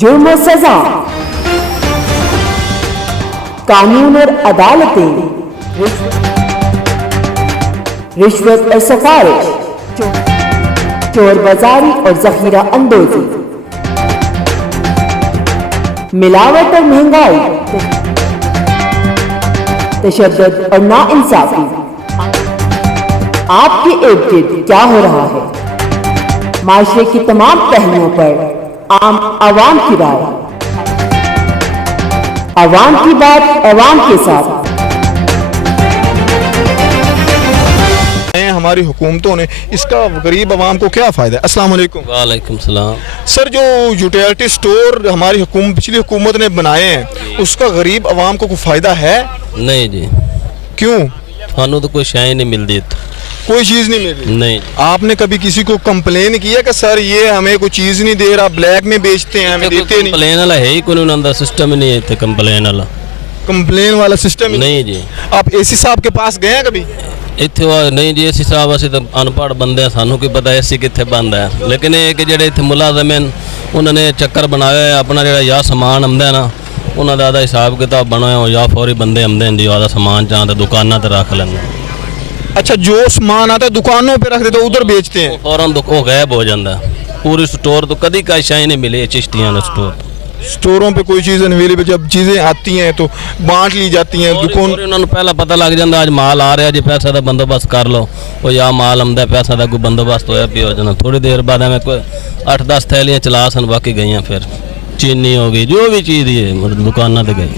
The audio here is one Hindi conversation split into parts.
जुर्म और सजा, कानून और अदालतें, रिश्वत और सिफारिश, चोर बाजारी और जखीरा अंदोजी, मिलावट और महंगाई, तशद्दुद और नाइंसाफी। आपके इर्द गिर्द क्या हो रहा है? माशरे की तमाम पहलुओं पर आम आवाम की राय, आवाम की बात, आवाम के साथ। हमारी हुकूमतों ने इसका गरीब आवाम को क्या फ़ायदा है? अस्सलाम वालेकुम। वालेकुम सलाम। सर, जो यूटिलिटी स्टोर हमारी पिछली हुकूमत ने बनाए हैं उसका गरीब आवाम को कोई फ़ायदा है? नहीं जी। क्यों? थानू तो कोई शायद नहीं मिलती, कोई चीज़ नहीं मिल रही? नहीं। आपने कभी किसी को कंप्लेन किया कि सर ये हमें कोई चीज़ नहीं दे रहा, ब्लैक में बेचते हैं, हमें देते नहीं? कंप्लेन वाला है ही कोई, उन्होंने सिस्टम ही नहीं है इतने कंप्लेन वाला। कंप्लेन वाला सिस्टम नहीं जी। आप एसी साहब के पास गए हैं कभी? ਇੱਥੇ नहीं जी एसी साहब ਅਸੀਂ ਤਾਂ ਅਨਪੜ੍ਹ ਬੰਦੇ ਆ, ਸਾਨੂੰ ਕੀ ਪਤਾ एसी ਕਿੱਥੇ ਬੰਦ ਹੈ। ਲੇਕਿਨ ਇਹ ਕਿ ਜਿਹੜੇ ਇੱਥੇ ਮੁਲਾਜ਼ਮ ਹਨ ਉਹਨਾਂ ਨੇ ਚੱਕਰ ਬਣਾਇਆ ਹੈ ਆਪਣਾ, ਜਿਹੜਾ ਜਾਂ ਸਮਾਨ ਆਉਂਦਾ ਨਾ ਉਹਨਾਂ ਦਾ ਆਦਾ ਹਿਸਾਬ ਕਿਤਾਬ ਬਣਾਇਆ ਹੋ, ਜਾਂ ਫੌਰੀ ਬੰਦੇ ਆਉਂਦੇ ਹਨ ਜੋ ਆਦਾ ਸਮਾਨ ਜਾਂ ਤਾਂ ਦੁਕਾਨਾਂ ਤੇ ਰੱਖ ਲੈਂਦੇ। अच्छा, जो सामान आता है दुकानों पे रख देते हो, उधर बेचते हैं? फौरन वो गायब हो जाता है। पूरी स्टोर तो कभी का शाही नहीं मिली चिश्तियाँ ने स्टोर। स्टोरों पे कोई चीज़ अवेलेबल, जब चीज़ें आती हैं तो बांट ली जाती हैं। दुकान उन्होंने पहला पता लग जाता आज माल आ रहा जी, पैसा का बंदोबस्त कर लो, वो या माल आमदा पैसा का कोई बंदोबस्त होया भी हो जाना। थोड़ी देर बाद हमें कोई 8-10 थैलियाँ चला सन, बाकी गई फिर चीनी हो गई, जो भी चीज़ ये मतलब दुकाना तो गई।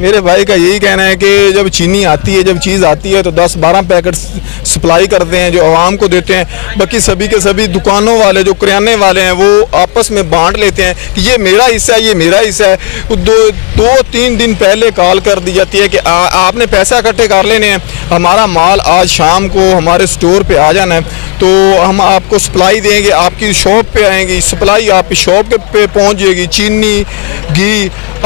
मेरे भाई का यही कहना है कि जब चीनी आती है, जब चीज़ आती है तो 10-12 पैकेट सप्लाई करते हैं जो आवाम को देते हैं। बाकी सभी के सभी दुकानों वाले जो किराने वाले हैं वो आपस में बांट लेते हैं कि ये मेरा हिस्सा है, ये मेरा हिस्सा है। 2-3 दिन पहले कॉल कर दी जाती है कि आपने पैसा इकट्ठे कर लेने हैं, हमारा माल आज शाम को हमारे स्टोर पे आ जाना है तो हम आपको सप्लाई देंगे, आपकी शॉप पे आएंगी सप्लाई, आपकी शॉप पे पहुंच जाएगी, चीनी घी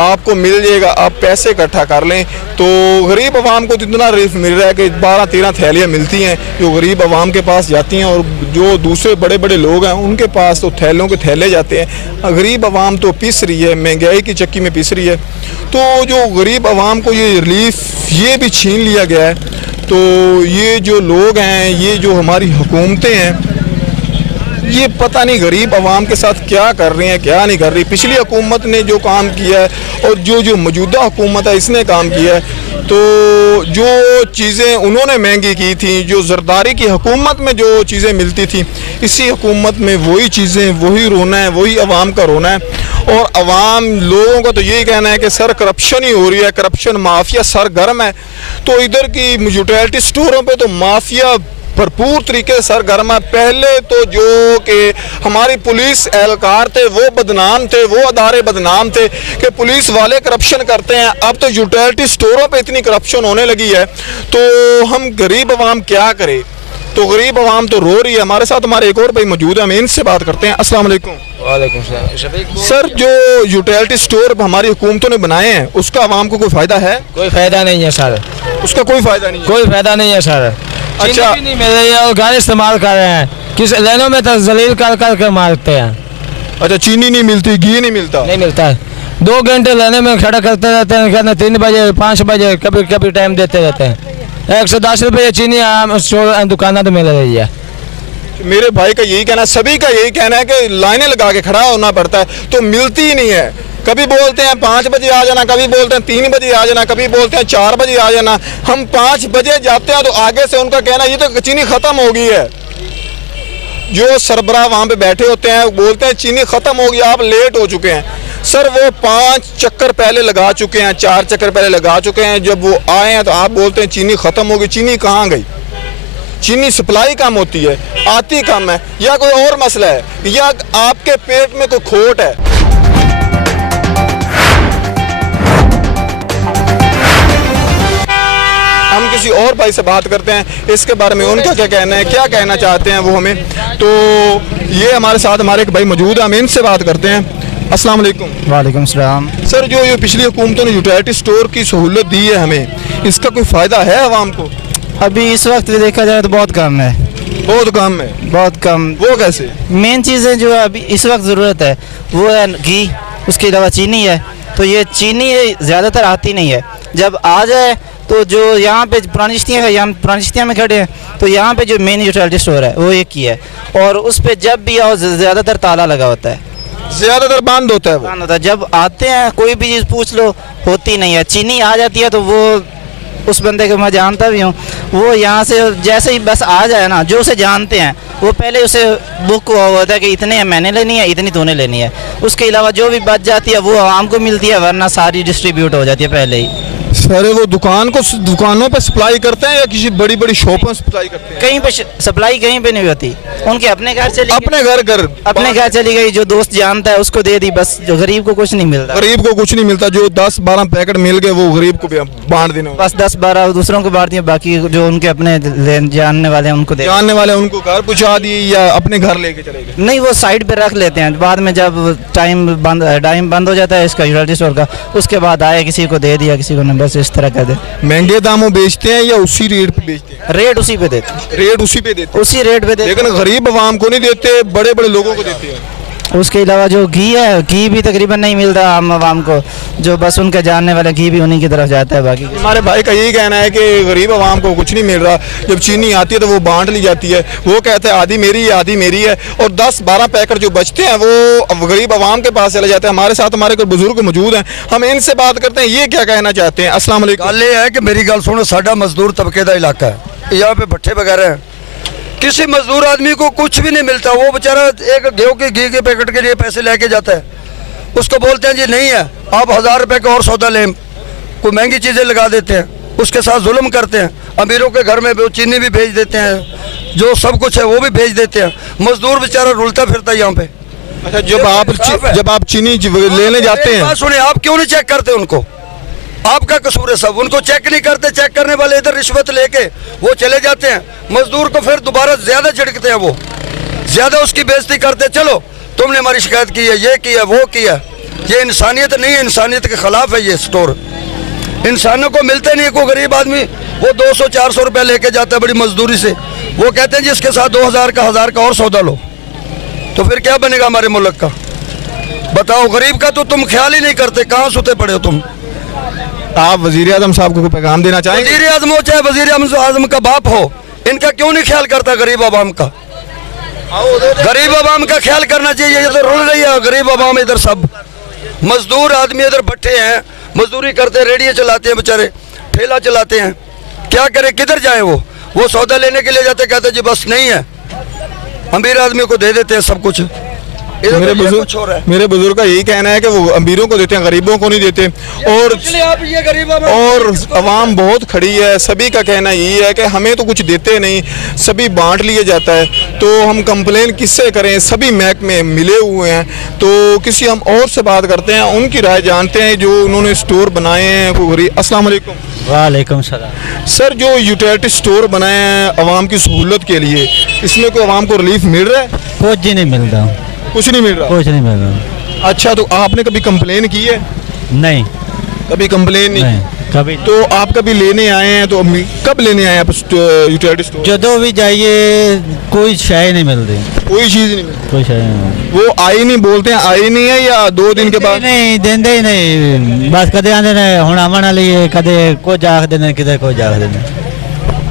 आपको मिल जाएगा, आप पैसे इकट्ठा कर लें। तो गरीब आवाम को इतना रिलीफ मिल रहा है कि 12-13 थैलियाँ मिलती हैं जो गरीब आवाम के पास जाती हैं, और जो दूसरे बड़े बड़े लोग हैं उनके पास तो थैलों के थैले जाते हैं। गरीब आवाम तो पिस रही है, महंगाई की चक्की में पिस रही है। तो जो गरीब आवाम को ये रिलीफ ये भी छीन लिया गया है। तो ये जो लोग हैं, ये जो हमारी हुकूमतें हैं, ये पता नहीं गरीब आवाम के साथ क्या कर रही हैं, क्या नहीं कर रही। पिछली हुकूमत ने जो काम किया है और जो मौजूदा हुकूमत है इसने काम किया है, तो जो चीज़ें उन्होंने महंगी की थी, जो जरदारी की हुकूमत में जो चीज़ें मिलती थी, इसी हुकूमत में वही चीज़ें, वही रोना है, वही आवाम का रोना है। और आवाम लोगों का तो यही कहना है कि सर करप्शन ही हो रही है, करप्शन माफिया सरगर्म है। तो इधर की यूटिलिटी स्टोरों पे तो माफिया भरपूर तरीके से सरगर्म है। पहले तो जो कि हमारी पुलिस एहलकार थे वो बदनाम थे, वो अदारे बदनाम थे कि पुलिस वाले करप्शन करते हैं। अब तो यूटिलिटी स्टोरों पे इतनी करप्शन होने लगी है, तो हम गरीब आवाम क्या करें? तो गरीब आवाम तो रो रही है। हमारे साथ हमारे एक और भाई मौजूद है, हम इनसे बात करते हैं। अस्सलाम वालेकुम। वालेकुम सलाम। सर, जो यूटिलिटी स्टोर हमारी हुकूमतों ने बनाए हैं उसका आवाम को कोई फ़ायदा है? कोई फायदा नहीं है सर, उसका कोई फ़ायदा नहीं है? कोई फायदा नहीं है सर। अच्छा, भी नहीं मिल रही है और गाड़ी इस्तेमाल कर रहे हैं, किस लेनों में तो जलील कर कर के मारते हैं। अच्छा, चीनी नहीं मिलती, घी नहीं मिलता? नहीं मिलता है। 2 घंटे लेने में खड़ा करते रहते हैं, कहते 3 बजे 5 बजे कभी कभी टाइम देते रहते हैं। 110 रुपये चीनी दुकाना तो मिल रही है। मेरे भाई का यही कहना है, सभी का यही कहना है कि लाइनें लगा के खड़ा होना पड़ता है, तो मिलती ही नहीं है। कभी बोलते हैं 5 बजे आ जाना, कभी बोलते हैं 3 बजे आ जाना, कभी बोलते हैं 4 बजे आ जाना। हम 5 बजे जाते हैं तो आगे से उनका कहना ये तो चीनी ख़त्म हो गई है। जो सरबराह वहाँ पे बैठे होते हैं बोलते हैं चीनी ख़त्म हो गई, आप लेट हो चुके हैं। सर, वो 5 चक्कर पहले लगा चुके हैं, 4 चक्कर पहले लगा चुके हैं। जब वो आए हैं तो आप बोलते हैं चीनी ख़त्म हो गई। चीनी कहाँ गई? चीनी सप्लाई कम होती है, आती कम है, या कोई और मसला है, या आपके पेट में कोई खोट है? हम किसी और भाई से बात करते हैं इसके बारे में, उनका क्या कहना है, क्या कहना चाहते हैं वो हमें। तो ये हमारे साथ हमारे एक भाई मौजूद है, हम इनसे बात करते हैं। अस्सलाम वालेकुम। वालेकुम सलाम। सर, जो ये पिछली हुकूमतों ने यूटिलिटी स्टोर की सहूलत दी है हमें, इसका कोई फ़ायदा है आवाम को? अभी इस वक्त देखा जाए तो बहुत कम है। बहुत कम है? बहुत कम। वो कैसे? मेन चीज़ें जो अभी इस वक्त ज़रूरत है वो है घी, उसके अलावा चीनी है। तो ये चीनी ज़्यादातर आती नहीं है। जब आ जाए तो जो यहाँ पे पुरानी चिश्तियाँ है, यहाँ पुरानी चिश्तियाँ में खड़े हैं, तो यहाँ पे जो मेन यूटिलिटी स्टोर है वो एक ही है, और उस पर जब भी आओ ज़्यादातर ताला लगा होता है, ज़्यादातर बंद होता है वो। बंद होता है। जब आते हैं कोई भी चीज़ पूछ लो, होती नहीं है। चीनी आ जाती है तो वो उस बंदे को मैं जानता भी हूँ, वो यहाँ से जैसे ही बस आ जाए ना, जो उसे जानते हैं वो पहले उसे बुक हुआ होता है कि इतने मैंने लेनी है, इतनी तूने लेनी है। उसके अलावा जो भी बच जाती है वो आवाम को मिलती है, वरना सारी डिस्ट्रीब्यूट हो जाती है पहले ही। सर वो दुकानों पे सप्लाई करते हैं या किसी बड़ी बड़ी शॉपों में सप्लाई करते हैं? कहीं पे सप्लाई कहीं पे नहीं होती, उनके अपने घर चली अपने घर चली गई, जो दोस्त जानता है उसको दे दी, बस। जो गरीब को कुछ नहीं मिलता, गरीब को कुछ नहीं मिलता। जो 10-12 पैकेट मिल गए वो गरीब को बांट देने, बस 10-12 दूसरों को बांट दिया, बाकी जो उनके अपने जानने वाले हैं उनको दे, जानने वाले उनको घर पहुंचा दिए या अपने घर लेके चले गए? नहीं, वो साइड पे रख लेते हैं। बाद में जब टाइम बंद हो जाता है इसका यूटिलिटी स्टोर का, उसके बाद आए किसी को दे दिया, किसी को नहीं, बस इस तरह कर दे। महंगे दामों बेचते हैं या उसी रेट पे बेचते हैं? रेट उसी पे देते हैं, रेट उसी पे देते हैं, उसी रेट पे देते हैं। लेकिन गरीब आवाम को नहीं देते, बड़े बड़े लोगों को देते हैं। उसके अलावा जो घी है, घी भी तकरीबन नहीं मिलता आम आवाम को, जो बस उनके जानने वाले घी भी उन्हीं की तरफ जाता है। बाकी हमारे भाई का यही कहना है कि गरीब आवाम को कुछ नहीं मिल रहा। जब चीनी आती है तो वो बांट ली जाती है, वो कहते हैं आधी मेरी है आधी मेरी है, और 10-12 पैकेट जो बचते हैं वो गरीब आवाम के पास चले जाते हैं। हमारे साथ हमारे कोई बुजुर्ग मौजूद हैं, हम इनसे बात करते हैं, ये क्या कहना चाहते हैं। अस्सलाम वालेकुम। गल ये है कि मेरी गल सुनो, साडा मजदूर तबके का इलाका है, यहाँ पे भट्ठे वगैरह हैं, किसी मजदूर आदमी को कुछ भी नहीं मिलता। वो बेचारा एक घी के पैकेट के लिए पैसे लेके जाता है, उसको बोलते हैं जी नहीं है, आप 1000 रुपये का और सौदा लें, कोई महंगी चीज़ें लगा देते हैं, उसके साथ जुल्म करते हैं। अमीरों के घर में वो चीनी भी भेज देते हैं, जो सब कुछ है वो भी भेज देते हैं। मजदूर बेचारा रुलता फिरता है यहाँ पे। अच्छा, जब आप चीनी लेने जाते हैं, सुनिए, आप क्यों नहीं चेक करते उनको? आपका कसूर है सब, उनको चेक नहीं करते। चेक करने वाले इधर रिश्वत लेके वो चले जाते हैं, मजदूर को फिर दोबारा ज्यादा झिड़कते हैं, वो ज्यादा उसकी बेइज्जती करते। चलो तुमने हमारी शिकायत की है, ये किया वो किया। ये इंसानियत नहीं है, इंसानियत के खिलाफ है ये स्टोर। इंसानों को मिलते नहीं है। कोई गरीब आदमी वो 200-400 रुपया लेके जाता है बड़ी मजदूरी से, वो कहते हैं जिसके साथ 2000 का 1000 का और सौदा लो, तो फिर क्या बनेगा हमारे मुल्क का? बताओ, गरीब का तो तुम ख्याल ही नहीं करते, कहाँ सुते पड़े हो तुम? आप वजीर आजम साहब को कोई पैगाम देना चाहेंगे? वजीर आजम हो चाहे वजीर आजम का बाप हो, इनका क्यों नहीं ख्याल करता गरीब आवाम का? गरीब आवाम का ख्याल करना चाहिए। ये तो रुल रही है गरीब आवाम, इधर सब मजदूर आदमी इधर बैठे हैं, मजदूरी करते, रेडियो चलाते हैं बेचारे, ठेला चलाते हैं, क्या करें, किधर जाएं? वो सौदा लेने के लिए जाते, कहते जी बस नहीं है, अमीर आदमी को दे देते हैं सब कुछ। मेरे बुजुर्ग का यही कहना है कि वो अमीरों को देते हैं, गरीबों को नहीं देते। और अवाम बहुत खड़ी है, सभी का कहना यही है कि हमें तो कुछ देते नहीं, सभी बांट लिए जाता है, तो हम कंप्लेन किससे करें? सभी महकमे मिले हुए हैं। तो किसी हम और से बात करते हैं, उनकी राय जानते हैं, जो उन्होंने स्टोर बनाए हैं कोई गरीब। अस्सलाम वालेकुम। वालेकुम सलाम। सर, जो यूटिलिटी स्टोर बनाए हैं अवाम की सहूलत के लिए, इसमें कोई अवाम को रिलीफ मिल रहा है? कुछ नहीं मिलता, कुछ नहीं मिल रहा। कुछ नहीं मिल रहा। अच्छा, तो आपने कभी कंप्लेन की है? नहीं, कभी कंप्लेन नहीं कभी। तो आप कभी लेने आए हैं, तो कब लेने आए आप यूटिलिटी स्टोर? जो भी जाइए कोई शय नहीं मिलती, कोई चीज़ नहीं मिलती, कोई शय नहीं। वो आई नहीं बोलते हैं, आई नहीं है, या 2 दिन के बाद? नहीं देंदे ही नहीं, बस कदे आंदे ने हुण आवन वाली है, कदे कुछ आखदे ने, किते कुछ आखदे ने।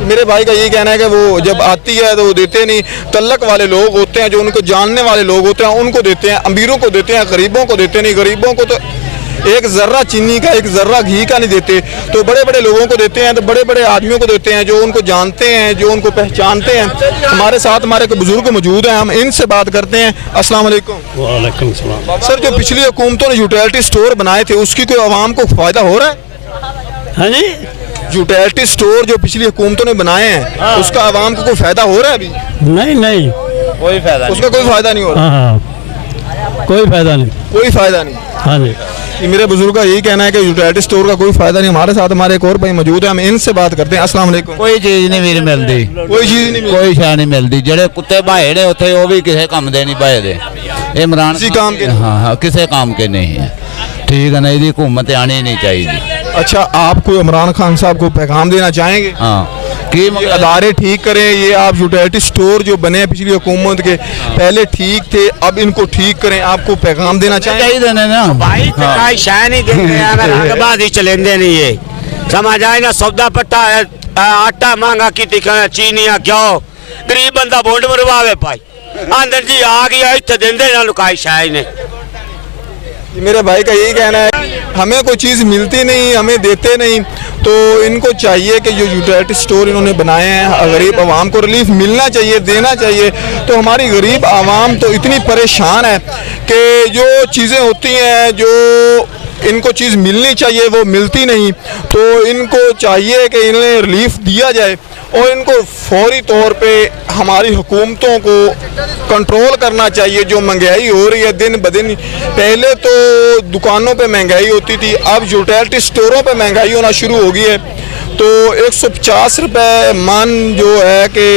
मेरे भाई का यही कहना है कि वो जब आती है तो वो देते नहीं। तल्लक वाले लोग होते हैं, जो उनको जानने वाले लोग होते हैं, उनको देते हैं, अमीरों को देते हैं, गरीबों को देते नहीं। गरीबों को तो एक ज़र्रा चीनी का, एक ज़र्रा घी का नहीं देते, तो बड़े बड़े लोगों को देते हैं, तो बड़े बड़े आदमियों को देते हैं, जो उनको जानते हैं, जो उनको पहचानते हैं। हमारे साथ हमारे बुजुर्ग मौजूद हैं, हम इनसे बात करते हैं। अस्सलाम वालेकुम। वालेकुम सलाम। सर, जो पिछली हुकूमतों ने यूटिलिटी स्टोर बनाए थे, उसकी कोई आवाम को फ़ायदा हो रहा है? हाँ जी, यूटिलिटी स्टोर जो पिछली हुकूमतों ने बनाए हैं, उसका आवाम को कोई फायदा हो रहा है अभी? नहीं, कोई फायदा उसका कोई फायदा नहीं हो रहा। हाँ, कोई फायदा नहीं। कोई फायदा नहीं। हाँ जी, ये मेरे बुजुर्ग का यही कहना है कि यूटिलिटी स्टोर का कोई फायदा नहीं। हमारे साथ हमारे एक और भाई मौजूद है, हम इनसे बात करते हैं। अस्सलाम वालेकुम। कोई चीज़ नहीं मेरी मिलती, कोई चीज़ नहीं मिलती, कोई शै नहीं मिलती। ਜਿਹੜੇ ਕੁੱਤੇ ਭਾਏ ਨੇ ਉੱਥੇ ਉਹ ਵੀ ਕਿਸੇ ਕੰਮ ਦੇ ਨਹੀਂ ਭਾਏ ਦੇ। इमरान किसी काम के? हाँ, किसी काम के नहीं है। ठीक है ना, ਇਹਦੀ हुकूमत आनी नहीं चाहिए। अच्छा, आप कोई इमरान खान साहब को पैगाम देना चाहेंगे? हाँ, की ये अदारे ठीक करें। ये आप यूटिलिटी स्टोर जो बने हैं पिछली हुकूमत के, पहले ठीक थे, अब इनको ठीक करें। आपको पैगाम देना चाहिए। चाहिए ना भाई काई शाय नहीं देते हैं, अगर आगे बाद ही चलेंदे नहीं ये समझ आए ना। सौदा पट्टा है, आटा महंगा की दिखा, चीनिया क्यों गरीब बंदा बोंड मरवावे पाई आंदर जी आ गया इतने देंदे ना लुकाई शाय ने। मेरे भाई का यही कहना है, हमें कोई चीज़ मिलती नहीं, हमें देते नहीं, तो इनको चाहिए कि जो यूटिलिटी स्टोर इन्होंने बनाए हैं, गरीब आवाम को रिलीफ मिलना चाहिए, देना चाहिए। तो हमारी गरीब आवाम तो इतनी परेशान है कि जो चीज़ें होती हैं, जो इनको चीज़ मिलनी चाहिए वो मिलती नहीं। तो इनको चाहिए कि इन्हें रिलीफ दिया जाए और इनको फौरी तौर पे हमारी हुकूमतों को कंट्रोल करना चाहिए। जो महंगाई हो रही है दिन ब दिन, पहले तो दुकानों पे महंगाई होती थी, अब यूटिलिटी स्टोरों पे महंगाई होना शुरू हो गई है। तो 150 रुपये मन जो है कि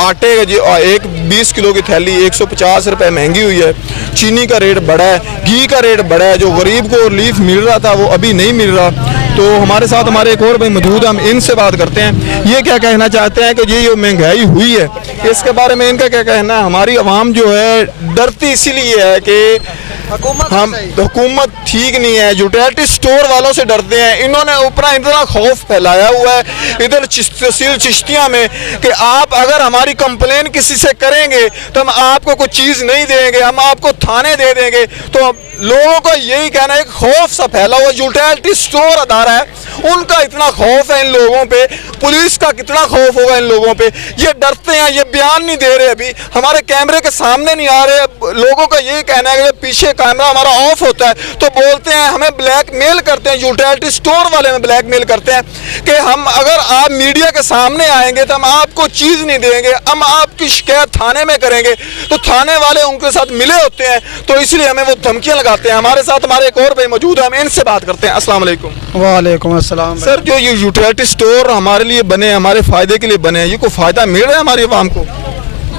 आटे का जो एक 20 किलो की थैली 150 रुपये महंगी हुई है। चीनी का रेट बढ़ा है, घी का रेट बढ़ा है। जो गरीब को रिलीफ मिल रहा था वो अभी नहीं मिल रहा। तो हमारे साथ हमारे एक और भाई मौजूद, हम इनसे बात करते हैं। ये क्या कहना चाहते हैं कि ये जो महंगाई हुई है इसके बारे में इनका क्या कहना है? हमारी आवाम जो है डरती इसीलिए है कि हुकूमत ठीक नहीं है, यूटिलिटी स्टोर वालों से डरते हैं। इन्होंने ऊपर इतना खौफ फैलाया हुआ है इधर तहसील चिश्तिया में कि आप अगर हमारी कंप्लेन किसी से करेंगे तो हम आपको कुछ चीज़ नहीं देंगे, हम आपको थाने दे देंगे। तो लोगों का यही कहना है, खौफ सा फैला हुआ। यूटिलिटी स्टोर अदारा है, उनका इतना खौफ है इन लोगों पे, पुलिस का कितना खौफ होगा इन लोगों पे। ये डरते हैं, ये बयान नहीं दे रहे, अभी हमारे कैमरे के सामने नहीं आ रहे। लोगों का यही कहना है कि जब पीछे कैमरा हमारा ऑफ होता है तो बोलते हैं, हमें ब्लैकमेल करते हैं, यूटिलिटी स्टोर वाले में ब्लैकमेल करते हैं कि हम अगर आप मीडिया के सामने आएंगे तो हम आपको चीज़ नहीं देंगे, हम आपकी शिकायत थाने में करेंगे। तो थाने वाले उनके साथ मिले होते हैं, तो इसलिए हमें वो धमकियाँ लगाते हैं। हमारे साथ हमारे एक और भाई मौजूद है, हम इनसे बात करते हैं। अस्सलाम वालेकुम। वालेकुम अस्सलाम। सर, जो ये यूटिलिटी स्टोर हमारे लिए बने, हमारे फ़ायदे के लिए बने हैं, ये कोई फ़ायदा मिल रहा है हमारी आवाम को?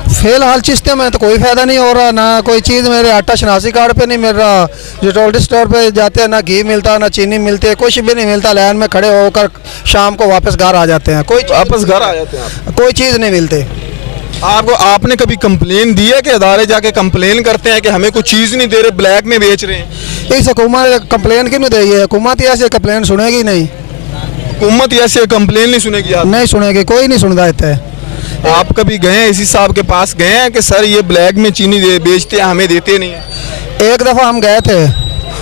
फिलहाल चिश्तिया में तो कोई फ़ायदा नहीं हो रहा, ना कोई चीज़ मेरे आटा शनासी कार्ड पे नहीं मिल रहा। यूटिलिटी स्टोर पे जाते हैं, ना घी मिलता, ना चीनी मिलती है, कुछ भी नहीं मिलता। लाइन में खड़े होकर शाम को वापस घर आ जाते हैं, कोई वापस घर आ जाते हैं, कोई चीज़ नहीं मिलती। आपने कभी कंप्लेन दी है कि अदारे जाके कंप्लेन करते हैं कि हमें कोई चीज़ नहीं दे रहे, ब्लैक में बेच रहे हैं? इस हुकूमत कंप्लेन क्यों नहीं दे रही है? हुकूमत ऐसे कंप्लेन सुनेगी नहीं, हुकूमत ऐसे कंप्लेन नहीं सुनेगी? आप नहीं सुनेगी, कोई नहीं सुनता इतने। आप कभी गए हैं इसी साहब के पास गए हैं कि सर ये ब्लैक में चीनी बेचते हैं, हमें देते नहीं है? एक दफ़ा हम गए थे,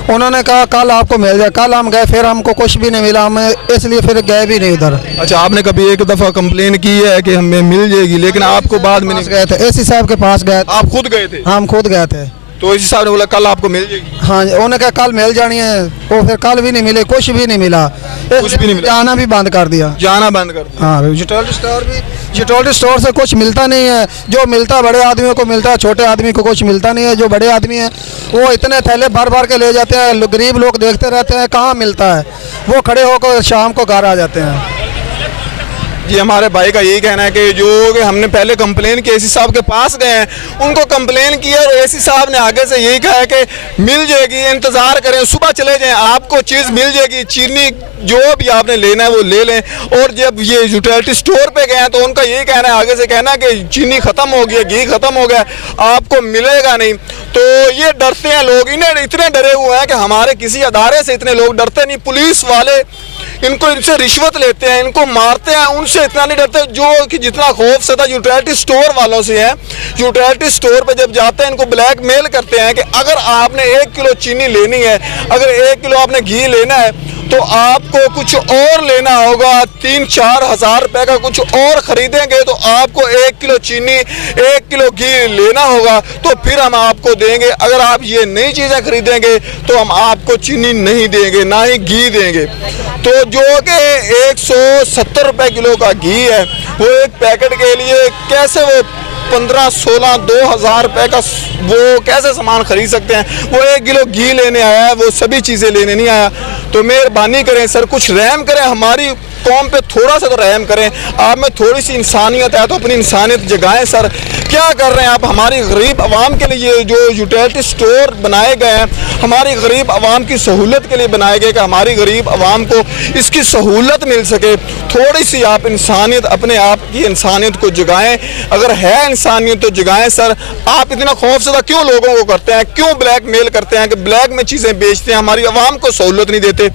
उन्होंने कहा कल आपको मिल जाए। कल हम गए, फिर हमको कुछ भी नहीं मिला, हमें इसलिए फिर गए भी नहीं उधर। अच्छा, आपने कभी एक दफ़ा कंप्लेन की है कि हमें मिल जाएगी, लेकिन आपको बाद में नहीं? गए थे एसी साहब के पास गए। आप खुद गए थे? हम खुद गए थे। तो इसी साहब ने बोला कल आपको मिल जाएगी? हाँ, उन्होंने कहा कल मिल जानी है, वो फिर कल भी नहीं मिले, कुछ भी नहीं मिला, कुछ भी नहीं मिला, जाना भी बंद कर दिया। जाना बंद कर दिया। हाँ, यूटिलिटी स्टोर से कुछ मिलता नहीं है। जो मिलता बड़े आदमियों को मिलता है, छोटे आदमी को कुछ मिलता नहीं है। जो बड़े आदमी हैं वो इतने थैले भर भर के ले जाते हैं, गरीब लोग देखते रहते हैं कहाँ मिलता है, वो खड़े होकर शाम को घर आ जाते हैं। जी, हमारे भाई का यही कहना है कि जो कि हमने पहले कंप्लेन की, एसी साहब के पास गए हैं, उनको कंप्लेन की और एसी साहब ने आगे से यही कहा है कि मिल जाएगी, इंतज़ार करें, सुबह चले जाएं, आपको चीज़ मिल जाएगी। चीनी जो भी आपने लेना है वो ले लें। और जब ये यूटिलिटी स्टोर पे गए हैं तो उनका यही कहना है, आगे से कहना है कि चीनी ख़त्म हो गई है, घी ख़त्म हो गया, आपको मिलेगा नहीं। तो ये डरते हैं लोग, इन्हें इतने डरे हुए हैं कि हमारे किसी अदारे से इतने लोग डरते नहीं। पुलिस वाले इनसे रिश्वत लेते हैं, इनको मारते हैं, उनसे इतना नहीं डरते जो कि जितना खौफ से था यूटिलिटी स्टोर वालों से है। यूटिलिटी स्टोर पे जब जाते हैं इनको ब्लैकमेल करते हैं कि अगर आपने 1 किलो चीनी लेनी है, अगर 1 किलो आपने घी लेना है तो आपको कुछ और लेना होगा, 3-4 हज़ार रुपये का कुछ और ख़रीदेंगे तो आपको 1 किलो चीनी 1 किलो घी लेना होगा, तो फिर हम आपको देंगे। अगर आप ये नई चीज़ें खरीदेंगे तो हम आपको चीनी नहीं देंगे, ना ही घी देंगे। तो जो कि 170 रुपये किलो का घी है, वो एक पैकेट के लिए कैसे वो 15-16 2,000 रुपये का वो कैसे सामान खरीद सकते हैं? वो 1 किलो घी लेने आया है, वो सभी चीज़ें लेने नहीं आया। तो मेहरबानी करें सर, कुछ रहम करें, हमारी कौम पे थोड़ा सा तो रहम करें। आप में थोड़ी सी इंसानियत है तो अपनी इंसानियत जगाएं सर। क्या कर रहे हैं आप? हमारी गरीब आवाम के लिए जो यूटिलिटी स्टोर बनाए गए हैं, हमारी गरीब आवाम की सहूलत के लिए बनाए गए कि हमारी गरीब आवाम को इसकी सहूलत मिल सके। थोड़ी सी आप इंसानियत, अपने आप की इंसानियत को जगाएं। अगर है इंसानियत तो जगाएं सर। आप इतना खौफजदा क्यों लोगों को करते हैं? क्यों ब्लैकमेल करते हैं कि ब्लैक में चीज़ें बेचते हैं, हमारी आवाम को सहूलत नहीं देते?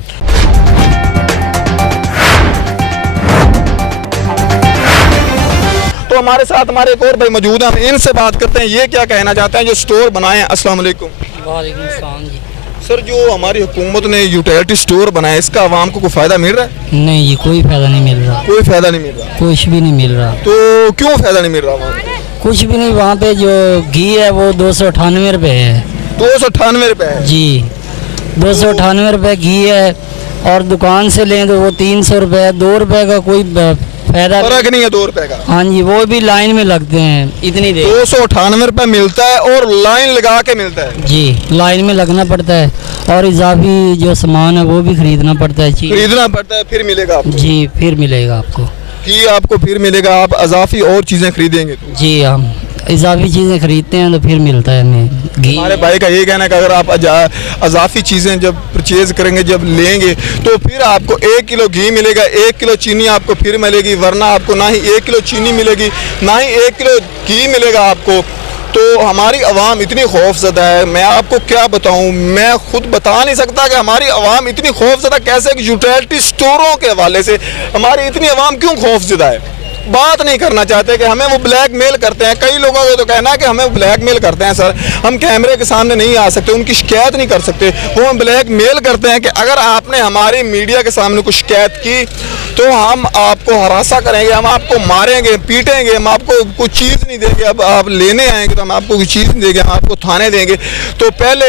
तो हमारे साथ हमारे एक और भाई मौजूद हैं, हम इनसे बात करते हैं ये क्या कहना चाहते हैं जो स्टोर बनाए हैं। अस्सलाम वालेकुम। वालेकुम सलाम जी। सर जो हमारी हुकूमत ने यूटिलिटी स्टोर बनाया, इसका आवाम को कोई फ़ायदा मिल रहा है? नहीं जी, कोई फायदा नहीं मिल रहा। कोई फ़ायदा नहीं मिल रहा? कुछ भी नहीं मिल रहा। तो क्यों फ़ायदा नहीं मिल रहा आवाम को? कुछ भी नहीं। वहाँ पे जो घी है वो 298 रुपये है। 298 रुपये है जी, 298 रुपये घी है। और दुकान से लें तो वो 300 रुपये है। 2 रुपये का कोई फायदा फर्क नहीं है 2 रुपये का। हाँ जी, वो भी लाइन में लगते हैं इतनी देर। 298 रुपये मिलता है और लाइन लगा के मिलता है जी, लाइन में लगना पड़ता है और इजाफी जो सामान है वो भी खरीदना पड़ता है। खरीदना पड़ता है फिर मिलेगा आपको? जी, फिर मिलेगा आपको। कि आपको फिर मिलेगा, आप इजाफी और चीज़ें खरीदेंगे तो? जी, हम इजाफी चीज़ें खरीदते हैं तो फिर मिलता है हमें घी। हमारे भाई का ये कहना है कि अगर आप इजाफी चीज़ें जब परचेज़ करेंगे, जब लेंगे तो फिर आपको 1 किलो घी मिलेगा, 1 किलो चीनी आपको फिर मिलेगी, वरना आपको ना ही 1 किलो चीनी मिलेगी, ना ही 1 किलो घी मिलेगा आपको। तो हमारी आवाम इतनी खौफज़दा है, मैं आपको क्या बताऊं, मैं खुद बता नहीं सकता कि हमारी आवाम इतनी खौफज़दा कैसे। कि यूटिलिटी स्टोरों के हवाले से हमारी इतनी आवाम क्यों खौफज़दा है? बात नहीं करना चाहते कि हमें वो ब्लैकमेल करते हैं। कई लोगों को तो कहना है कि हमें ब्लैकमेल करते हैं सर, हम कैमरे के सामने नहीं आ सकते, उनकी शिकायत नहीं कर सकते। वो हम ब्लैकमेल करते हैं कि अगर आपने हमारी मीडिया के सामने कुछ शिकायत की तो हम आपको हरासा करेंगे, हम आपको मारेंगे, पीटेंगे, हम आपको कुछ चीज़ नहीं देंगे। अब आप लेने आएंगे तो हम आपको कुछ चीज़ नहीं देंगे, हम आपको थाने देंगे। तो पहले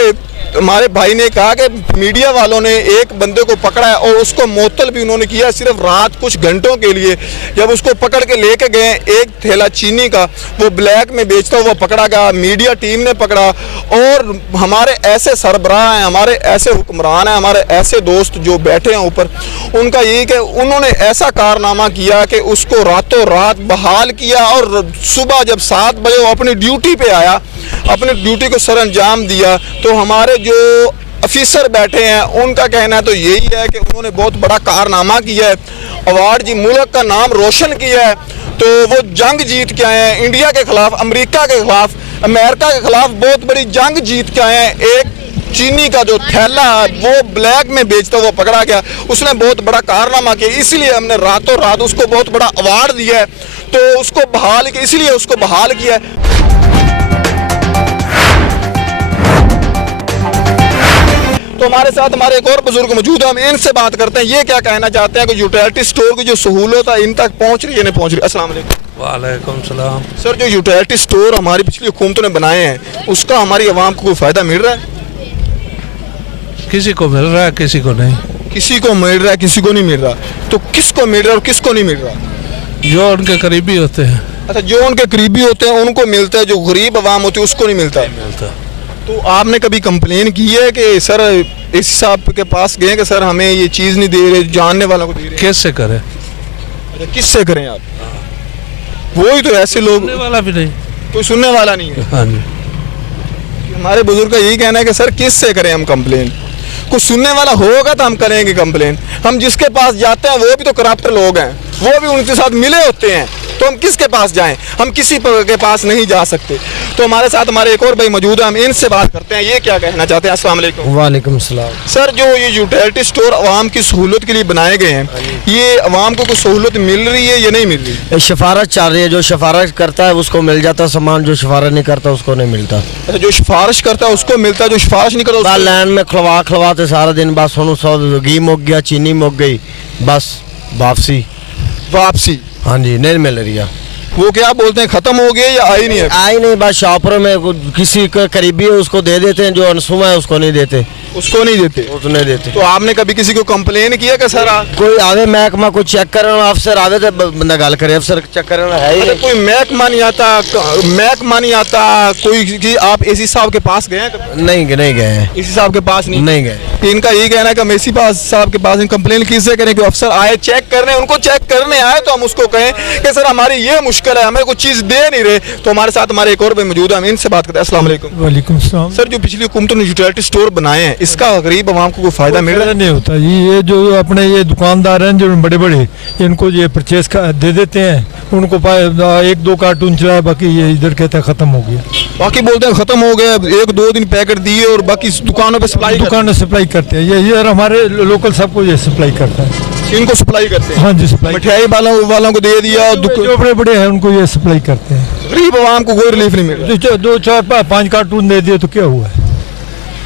हमारे भाई ने कहा कि मीडिया वालों ने एक बंदे को पकड़ा है और उसको मुअत्तल भी उन्होंने किया सिर्फ रात कुछ घंटों के लिए। जब उसको पकड़ के लेके गए, एक थैला चीनी का वो ब्लैक में बेचता हुआ पकड़ा गया, मीडिया टीम ने पकड़ा। और हमारे ऐसे सरबराह हैं, हमारे ऐसे हुक्मरान हैं, हमारे ऐसे दोस्त जो बैठे हैं ऊपर, उनका यही कि उन्होंने ऐसा कारनामा किया कि उसको रातों रात बहाल किया और सुबह जब 7 बजे वो अपनी ड्यूटी पे आया, अपनी ड्यूटी को सर अंजाम दिया। तो हमारे जो अफिसर बैठे हैं उनका कहना है तो यही है कि उन्होंने बहुत बड़ा कारनामा किया है, अवार्ड जी मुल्क का नाम रोशन किया है। तो वो जंग जीत के आए हैं इंडिया के खिलाफ, अमेरिका के खिलाफ, अमेरिका के खिलाफ बहुत बड़ी जंग जीत के आए हैं। एक चीनी का जो थैला वो ब्लैक में बेचता हुआ पकड़ा गया, उसने बहुत बड़ा कारनामा किया, इसलिए हमने रातों रात उसको बहुत बड़ा अवार्ड दिया है। तो उसको बहाल किया, इसलिए उसको बहाल किया है। तो हमारे साथ हमारे एक और बुजुर्ग मौजूद है, हम इनसे बात करते हैं ये क्या कहना चाहते हैं कि यूटिलिटी स्टोर की जो सहूलत है इन तक पहुंच रही है नहीं पहुंच रही। अस्सलाम वालेकुम। वालेकुम सलाम। सर जो यूटिलिटी स्टोर हमारी पिछली हुकूमतों ने बनाए हैं उसका हमारी आवाम को कोई फ़ायदा मिल रहा है? किसी को मिल रहा है, किसी को नहीं। किसी को मिल रहा है, किसी को नहीं मिल रहा। तो किसको मिल रहा है और किसको नहीं मिल रहा? जो उनके करीबी होते हैं। अच्छा, जो उनके करीबी होते हैं उनको मिलता है, जो गरीब आवाम होती है उसको नहीं मिलता। तो आपने कभी कंप्लेन की है कि सर इस साहब के पास गए कि सर हमें ये चीज़ नहीं दे रहे, जानने वालों को दे रहे? किससे करें? अच्छा, किससे करें आप? वही तो ऐसे लोग, सुनने वाला भी नहीं, कोई सुनने वाला नहीं है। हाँ जी। हमारे बुजुर्ग का यही कहना है कि सर किससे करें हम कंप्लेन? कुछ सुनने वाला होगा तो हम करेंगे कंप्लेन। हम जिसके पास जाते हैं वो भी तो करप्ट लोग हैं, वो भी उनके साथ मिले होते हैं, तो हम किसके पास जाएं? हम किसी के पास नहीं जा सकते। तो हमारे साथ हमारे एक और भाई मौजूद है, हम इनसे बात करते हैं ये क्या कहना चाहते हैं। अस्सलाम वालेकुम। वालेकुम सलाम। सर जो ये यूटिलिटी स्टोर आवाम की सहूलत के लिए बनाए गए हैं, ये आवाम को कुछ सहूलत मिल रही है या नहीं मिल रही? सिफारिश चल रही है, जो सिफारिश करता है उसको मिल जाता है सामान, जो सिफारिश नहीं करता उसको नहीं मिलता। अच्छा, जो सिफारिश करता है उसको मिलता है, जो सिफारिश नहीं करता लाइन में खलवाते सारा दिन, बस सुनो घी मुक गया, चीनी मुक गई, बस वापसी। हाँ जी, नहीं मिल रही है। वो क्या बोलते हैं खत्म हो गए या आई नहीं है? आई नहीं, बस शॉपर में किसी का करीबी है उसको दे देते हैं, जो अनसुमा है उसको नहीं देते। उसको नहीं देते? उसको नहीं देते। तो आपने कभी किसी को कंप्लेन किया कि सर कोई आवे महकमा को चेक करना, अफसर आवे तो बंदा गल करे, अफसर चेक करना है ही नहीं। कोई महकमा नहीं आता, महकमा नहीं आता कोई कि आप एसी साहब के पास गए हैं? नहीं गए हैं। एसी साहब के पास नहीं गए। इनका यही कहना है कि हम एसी साहब के पास कंप्लेन किससे करें कि अफसर आए चेक करने, उनको चेक करने आए तो हम उसको कहें कि सर हमारी ये मुश्किल है, हमें कुछ चीज़ दे नहीं रहे। तो हमारे साथ हमारे एक और भाई मौजूद है, हम इनसे बात करते हैं। अस्सलाम वालेकुम। वालेकुम सलाम। सर जो पिछली हुकूमतों ने यूटिलिटी स्टोर बनाए हैं, इसका गरीब आवाम को कोई फायदा मिल रहा है? नहीं होता जी, ये जो अपने ये दुकानदार हैं जो बड़े बड़े, इनको ये परचेज दे देते हैं, उनको 1-2 कार्टून चलाए, बाकी ये इधर कहते हैं ख़त्म हो गया। बाकी बोलते हैं ख़त्म हो गया, 1-2 दिन पैकेट दिए और बाकी दुकानों पे सप्लाई करते हैं। ये हमारे लोकल सबको ये सप्लाई करता है, इनको सप्लाई करते हैं। हाँ जी, सप्लाई। मिठाई वालों को दे दिया, जो बड़े बड़े हैं उनको ये सप्लाई करते हैं। गरीब आवाम को कोई रिलीफ नहीं मिल रहा। 2-4-5 कार्टून दे दिए तो क्या हुआ है?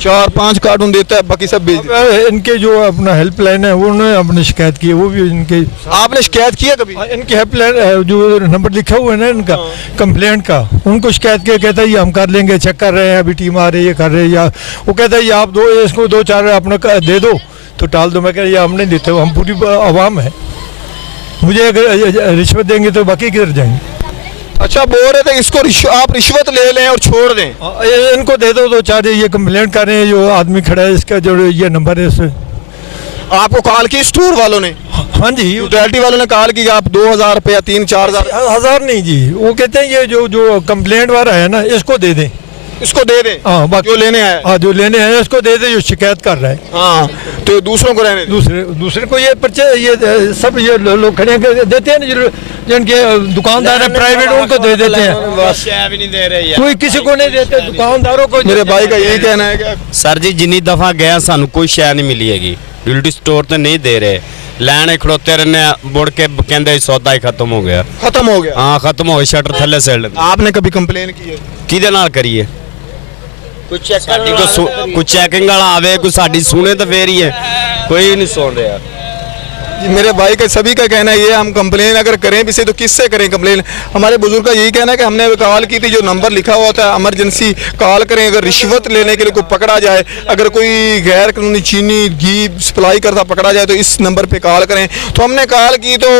4-5 कार्टून देता है, बाकी सब बेच देता है। इनके जो अपना हेल्पलाइन है वो उन्होंने अपने शिकायत की है, वो भी इनके। आपने शिकायत किया कभी? इनकी हेल्पलाइन जो नंबर लिखा हुआ है ना इनका कंप्लेंट का, उनको शिकायत किया, कहता है ये हम कर लेंगे, चेक कर रहे हैं, अभी टीम आ रही है, कर रहे हैं। या वो कहता है ये आप इसको 2-4 अपना दे दो तो टाल दो। मैं कह रहा हम नहीं देते, हम पूरी आवाम है, मुझे अगर रिश्वत देंगे तो बाकी किधर जाएंगे? अच्छा बोल रहे थे इसको आप रिश्वत ले लें और छोड़ दें? इनको दे दो 2-4, ये कंप्लेंट कर रहे हैं, जो आदमी खड़ा है इसका जो ये नंबर है इससे। आपको कॉल की स्टोर वालों ने? हाँ जी, यूटिलिटी वालों ने कॉल की आप 2000 रुपया 3-4 हज़ार नहीं जी, वो कहते हैं ये जो कंप्लेंट वाला है ना इसको दे दें, इसको दे दें। हाँ, बाकी जो लेने आए, हाँ जो लेने आए इसको दे दें, जो शिकायत कर रहा है। हाँ, तो दूसरों को रहने, दूसरे को ये पर्चे ये सब ये लोग खड़े देते हैं, जिनके दुकानदार है प्राइवेट, उनको दे देते हैं, भी नहीं दे रहे कोई किसी को नहीं देते, दुकानदारों को। मेरे भाई का यही कहना है कि सर जी जिन्नी दफा गया सानू कोई शय नहीं मिली हैगी, यूटिलिटी स्टोर तो नहीं दे रहे, लैन खड़ोते रहने, मुड़ के कहते सौदा ही खत्म हो गया। खत्म हो गया? हाँ खत्म हो गया, शटर थले सेल। आपने कभी कंप्लेन की है? किहदे नाल करिए? कुछ चेकिंग वाला आवे, कोई साडी सुने तो फिर ही है, कोई नहीं सुन रहा। मेरे भाई का सभी का कहना ये, हम कंप्लेन अगर करें भी से तो किससे करें कंप्लेन? हमारे बुजुर्ग का यही कहना है कि हमने कॉल की थी, जो नंबर लिखा हुआ था इमरजेंसी कॉल करें, अगर रिश्वत लेने के लिए कोई पकड़ा जाए, अगर कोई गैर कानूनी चीनी घी सप्लाई करता पकड़ा जाए तो इस नंबर पे कॉल करें। तो हमने कॉल की तो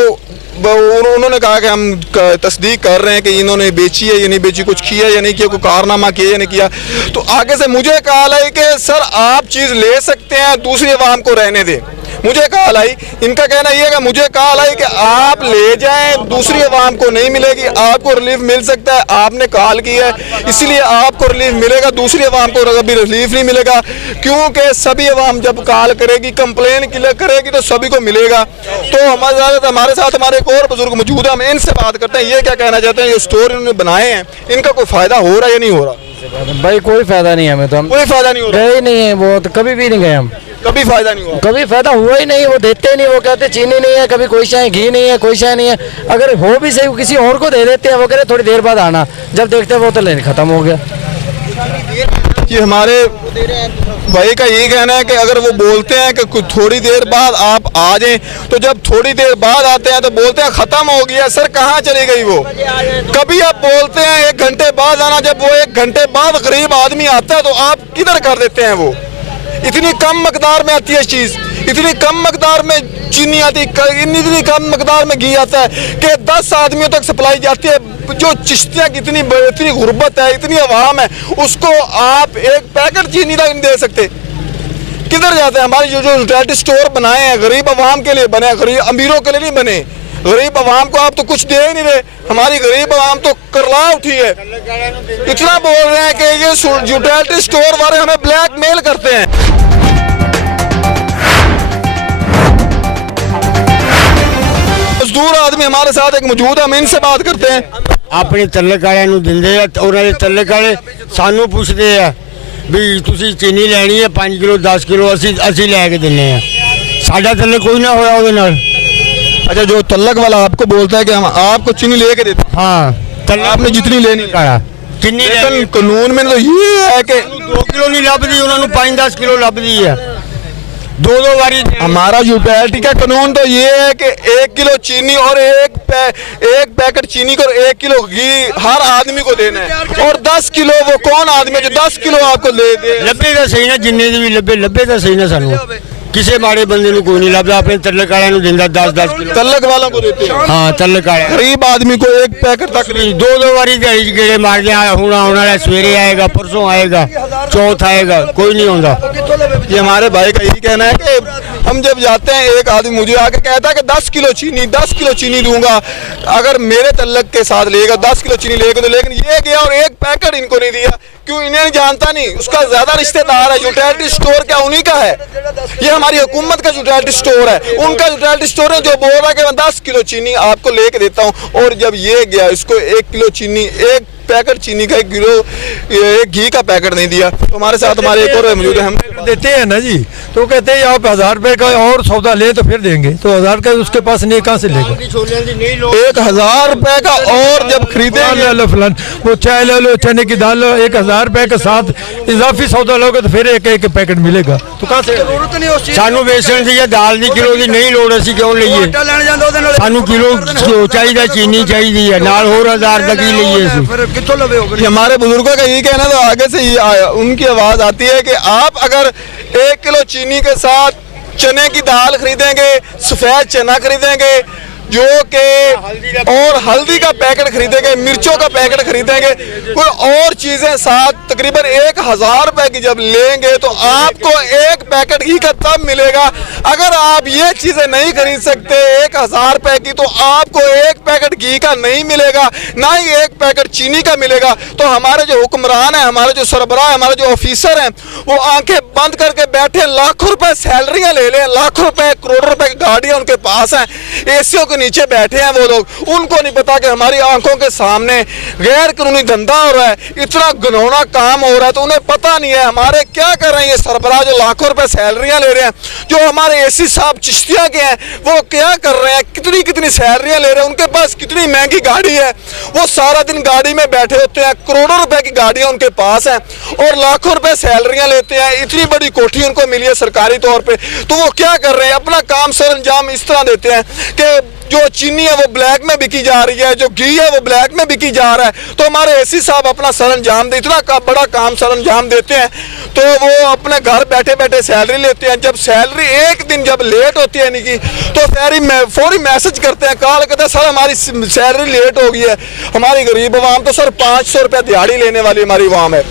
उन्होंने कहा कि हम तस्दीक कर रहे हैं कि इन्होंने बेची है या नहीं बेची, कुछ किया या नहीं किया, कोई कारनामा किया या नहीं किया। तो आगे से मुझे कॉल आई कि सर आप चीज़ ले सकते हैं, दूसरी आवाम को रहने दें। मुझे कॉल आई, इनका कहना यह है कि मुझे कॉल आई कि आप ले जाएं, दूसरी आवाम को नहीं मिलेगी, आपको रिलीफ मिल सकता है, आपने कॉल की है इसलिए आपको रिलीफ मिलेगा, दूसरी आवाम को कभी रिलीफ नहीं मिलेगा, क्योंकि सभी आवाम जब कॉल करेगी, कंप्लेन करेगी तो सभी को मिलेगा। तो हमारे साथ हमारे एक और बुजुर्ग मौजूद है, हम इनसे बात करते हैं, ये क्या कहना चाहते हैं, ये स्टोर इन्होंने बनाए हैं, इनका कोई फायदा हो रहा है या नहीं हो रहा? भाई कोई फायदा नहीं है हमें, तो हम कोई फायदा नहीं हो रहा? गए ही नहीं है, वो तो कभी भी नहीं गए हम, कभी फायदा नहीं हुआ? कभी फायदा हुआ ही नहीं, वो देते ही नहीं, वो कहते चीनी नहीं है, कभी कोई शाय घी नहीं है, कोई शाय नहीं है, अगर हो भी सही किसी और को दे देते हैं, वो कहते थोड़ी देर बाद आना, जब देखते हैं वो तो लेन खत्म हो गया। कि हमारे भाई का यही कहना है कि अगर वो बोलते हैं कि थोड़ी देर बाद आप आ जाएं, तो जब थोड़ी देर बाद आते हैं तो बोलते हैं ख़त्म हो गया। सर कहाँ चली गई वो? कभी आप बोलते हैं 1 घंटे बाद आना, जब वो 1 घंटे बाद गरीब आदमी आता है तो आप किधर कर देते हैं? वो इतनी कम मकदार में आती है चीज़, इतनी कम मकदार में चीनी आती, इतनी कम मकदार में घी आता है कि 10 आदमियों तक सप्लाई जाती है। जो चिश्तियाँ की इतनी गुर्बत है, इतनी आवाम है, उसको आप 1 पैकेट चीनी तक नहीं दे सकते। किधर जाते हैं? हमारे जो यूटिलिटी स्टोर बनाए हैं गरीब आवाम के लिए बने, गरीब अमीरों के लिए नहीं बने। गरीब आवाम को आप तो कुछ दे ही नहीं रहे, हमारी गरीब आवाम तो करला उठी है। इतना बोल रहे हैं कि ये यूटिलिटी स्टोर वाले हमें ब्लैकमेल करते हैं। मजदूर आदमी हमारे साथ एक मौजूद है, हम इनसे बात करते हैं। अपने तल्लक वाले दिंदे आ, उन्होंने तल्लक वाले सानू पूछते हैं भी तुसी चीनी लैनी है 5 किलो 10 किलो असी लैके दिन्ने हैं, साडा तल्लक कोई ना होया उहदे नाल। अच्छा, जो तल्लक वाला आपको बोलता है कि हम आपको चीनी लेके देते हैं? हाँ, आपने जितनी लेनी कहा किन्नी कानून में तो ये है कि 2 किलो नहीं लभदी, उन्होंने 5-10 किलो लभदी है। दो बारी हमारा यूटिलिटी का कानून तो ये है कि 1 किलो चीनी और एक पैकेट चीनी को 1 किलो घी हर आदमी को देना है। और 10 किलो वो कौन आदमी है जो 10 किलो आपको ले दे? लब्बे तो सही ना, जिन्ने भी लब्बे तो सही ना सानू किसी माड़े बंदे ਨੂੰ कोई नहीं लभदा, अपने तलक वाले ਨੂੰ दिंदा 10-10 किलो। तलक वालों को देते हैं? हाँ तलक वाले। गरीब आदमी को एक पैकेट तक नहीं। दो बारी दिहाड़ी गेड़े मार दिया, हुण आने वाला सवेरे आएगा, परसों आएगा, चौथ आएगा, कोई नहीं आਉਂਦਾ। ये हमारे भाई का यही कहना है कि हम जब जाते हैं, एक आदमी मुझे आके कहता है कि 10 किलो चीनी दूंगा अगर मेरे तल्लक के साथ लेगा, 10 किलो चीनी लेगा तो, लेकिन ये गया और एक पैकेट इनको नहीं दिया। क्यों? इन्हें जानता नहीं, उसका ज्यादा रिश्तेदार है। यूटिलिटी स्टोर क्या उन्हीं का है? ये हमारी हुकूमत का यूटिलिटी स्टोर है, उनका यूटिलिटी स्टोर है जो बोल रहा है कि मैं 10 किलो चीनी आपको लेके देता हूँ। और जब ये गया, इसको 1 किलो चीनी, एक पैकेट चीनी का 1 किलो एक घी का पैकेट नहीं दिया। तो हमारे साथ हमारे एक और मौजूद है, हम देते हैं ना जी, तो कहते हैं आप 1000 रुपए का और सौदा ले तो फिर देंगे, तो 1000 का उसके पास नहीं, कहाँ से लेगा? 1000 रुपए का और जब खरीदेंगे, लो फलान वो चाय ले लो, चने की दाल लो, 1000 रुपए के साथ इजाफी सौदा लोगे तो फिर एक पैकेट मिलेगा। तो कहाँ से? सानू बेसन दी दाल दी किलो दी नहीं लोड़, असीं क्यों लईए? सानू किलो चाहिए, चीनी चाहिए, नाल होर 1000 का की लईए असीं? हमारे बुजुर्गों का यही कहना, तो आगे से उनकी आवाज आती है कि आप अगर 1 किलो चीनी के साथ चने की दाल खरीदेंगे, सफेद चना खरीदेंगे जो कि, और हल्दी का पैकेट खरीदेंगे, मिर्चों का पैकेट खरीदेंगे, कोई और चीजें साथ तकरीबन 1000 रुपए की जब लेंगे तो आपको एक पैकेट घी का तब मिलेगा। अगर आप ये चीजें नहीं खरीद सकते 1000 रुपए की, तो आपको एक पैकेट घी का नहीं मिलेगा, ना ही एक पैकेट चीनी का मिलेगा। तो हमारे जो हुक्मरान है, हमारे जो सरबराह है, हमारे जो ऑफिसर हैं, वो आंखें बंद करके बैठे, लाखों रुपए सैलरियां ले लें, लाखों रुपए करोड़ों रुपए की गाड़ियां उनके पास हैं, एसीओ के नीचे बैठे हैं वो लोग। उनको नहीं पता कि हमारी आंखों के सामने गैर कानूनी धंधा हो रहा है, इतना घिनौना काम हो रहा है, तो उन्हें पता नहीं है हमारे क्या कर रहे हैं ये सरबराह जो लाखों रुपए सैलरियां ले रहे हैं, जो हमारे एसी साहब चिश्तिया के हैं वो क्या कर रहे हैं, कितनी सैलरियां ले रहे हैं, उनके पास कितनी महंगी गाड़ी है, वो सारा दिन गाड़ी में बैठे होते हैं, करोड़ों रुपए की गाड़ियां उनके पास हैं और लाखों रुपए सैलरियां लेते हैं, इतनी बड़ी कोठी उनको मिली है सरकारी तौर पे। तो वो क्या कर रहे हैं, अपना काम सर अंजाम इस तरह देते हैं कि जो चीनी है वो ब्लैक में बिकी जा रही है, जो घी है वो ब्लैक में बिकी जा रहा है। तो हमारे एसी साहब अपना सर अंजाम दे, इतना बड़ा काम सर अंजाम देते हैं, तो वो अपने घर बैठे बैठे सैलरी लेते हैं। जब सैलरी एक दिन जब लेट होती है इनकी, तो फौरी मैसेज करते हैं, कॉल करते हैं, सर हमारी सैलरी लेट हो गई है। हमारी गरीब अवाम तो सर 500 रुपये दिहाड़ी लेने वाली हमारी अवाम है,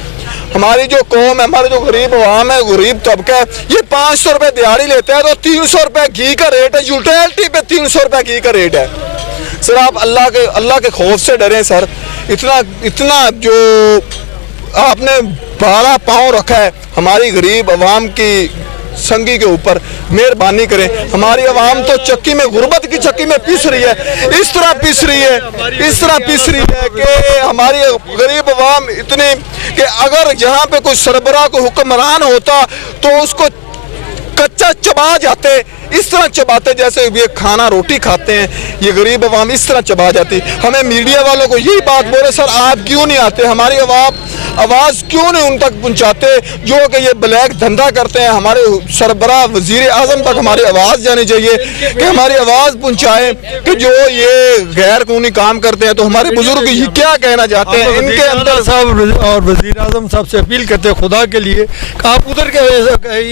हमारी जो कौम है, हमारे जो गरीब अवाम है, गरीब तबका है, ये 500 रुपये दिहाड़ी लेता है, तो 300 रुपये घी का रेट है, यूटिलिटी पे 300 रुपये घी का रेट है। सर आप अल्लाह के खौफ से डरें सर, इतना जो आपने 12 पाँव रखा है हमारी गरीब अवाम की संगी के ऊपर, मेहरबानी करें। हमारी आवाम तो चक्की में, गुर्बत की चक्की में पिस रही है, इस तरह पिस रही है कि हमारी गरीब आवाम इतनी कि अगर यहाँ पे कोई सरबराह को हुक्मरान होता तो उसको कच्चा चबा जाते, इस तरह चबाते जैसे ये खाना रोटी खाते हैं, ये गरीब अवाम इस तरह चबा जाती। हमें मीडिया वालों को यही बात बोले, सर आप क्यों नहीं आते, हमारी आवाज़ क्यों नहीं उन तक पहुंचाते जो कि ये ब्लैक धंधा करते हैं। हमारे सरबराह वजीर आजम तक हमारी आवाज़ जानी चाहिए कि हमारी आवाज़ पहुंचाएं कि जो ये गैर कानूनी काम करते हैं। तो हमारे बुजुर्ग ये क्या कहना चाहते हैं, इनके अंदर साहब और वजीर आजम साहब से अपील करते हैं खुदा के लिए, आप उधर के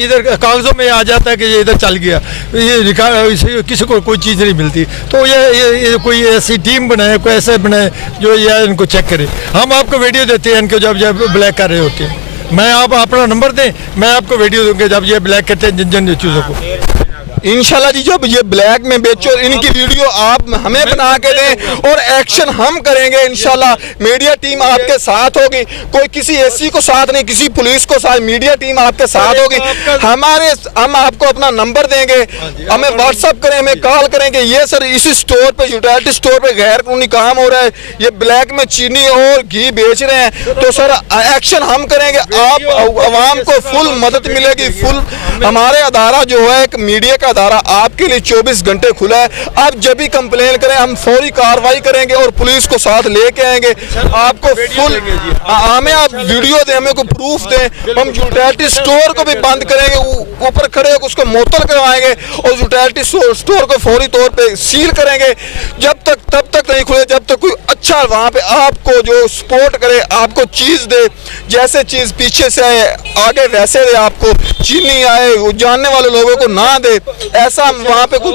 इधर कागजों में आ जाता है कि ये इधर चल गया, ये रिकॉर्ड, किसी को कोई चीज़ नहीं मिलती। तो ये कोई ऐसी टीम बनाए, कोई ऐसे बनाए जो ये इनको चेक करे। हम आपको वीडियो देते हैं इनको जब ब्लैक कर रहे होते हैं, मैं आप अपना नंबर दें, मैं आपको वीडियो दूंगा जब ये ब्लैक करते हैं जिन चीज़ों को। इंशाल्लाह जी जब ये ब्लैक में बेचो, इनकी वीडियो आप हमें बना के दें और एक्शन हम करेंगे इंशाल्लाह। मीडिया टीम आपके साथ होगी, कोई किसी एसी को साथ नहीं, किसी पुलिस को साथ, मीडिया टीम आपके साथ होगी। हम आपको अपना नंबर देंगे, हमें व्हाट्सअप करें, हमें कॉल करेंगे, ये सर इस स्टोर पे, यूटिलिटी स्टोर पे गैर कानूनी काम हो रहा है, ये ब्लैक में चीनी और घी बेच रहे हैं, तो सर एक्शन हम करेंगे। आप आवाम को फुल मदद मिलेगी, फुल हमारे अदारा जो है एक मीडिया का अदारा आपके लिए 24 घंटे खुला है। आप जब भी कंप्लेन करें हम फौरी कार्रवाई करेंगे और पुलिस को साथ लेके आएंगे। आपको फुल हमें आप वीडियो दें, हमें को प्रूफ दें, हम यूटिलिटी स्टोर को भी बंद करेंगे, ऊपर खड़े होकर उसको मुअत्तल करवाएंगे और यूटिलिटी स्टोर को फौरी तौर पे सील करेंगे। तब तक नहीं खुले जब तक कोई अच्छा वहाँ पे आपको जो सपोर्ट करे, आपको चीज़ दे, जैसे चीज़ पीछे से आए आगे वैसे दे, आपको चीनी आए जानने वाले लोगों को ना दे। ऐसा वहाँ पे कुछ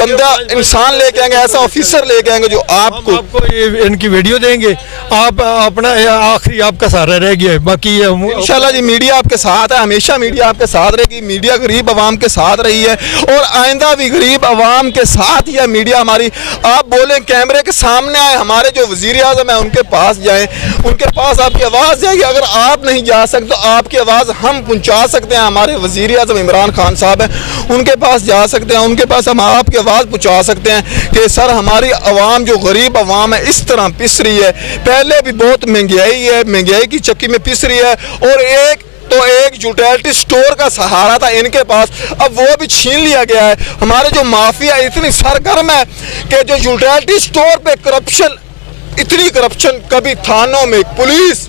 बंदा इंसान लेके आएंगे, ऐसा ऑफिसर लेके आएंगे जो आपको ये इनकी वीडियो देंगे। आप अपना आखिरी आपका सहारा रह गया है, बाकी इंशाल्लाह जी मीडिया आपके साथ है, हमेशा मीडिया आपके साथ रहेगी। मीडिया गरीब आवाम के साथ रही है और आइंदा भी गरीब आवाम के साथ ही है मीडिया हमारी। आप बोलें कैमरे के सामने आए, हमारे जो वजीर आज़म है उनके पास जाएं, उनके पास आपकी आवाज़ जाएगी। अगर आप नहीं जा सकते तो आपकी आवाज़ हम पहुंचा सकते हैं। हमारे वजीर आज़म इमरान खान साहब हैं, उनके पास जा सकते हैं, उनके पास हम आपकी आवाज़ पहुंचा सकते हैं कि सर हमारी आवाम जो गरीब आवाम है इस तरह पिस रही है। पहले भी बहुत महंगाई है, महंगाई की चक्की में पिस रही है और एक यूटिलिटी स्टोर का सहारा था इनके पास, अब वो भी छीन लिया गया है। हमारे जो माफिया इतनी सरगर्म है कि जो यूटिलिटी स्टोर पे करप्शन, इतनी करप्शन कभी थानों में पुलिस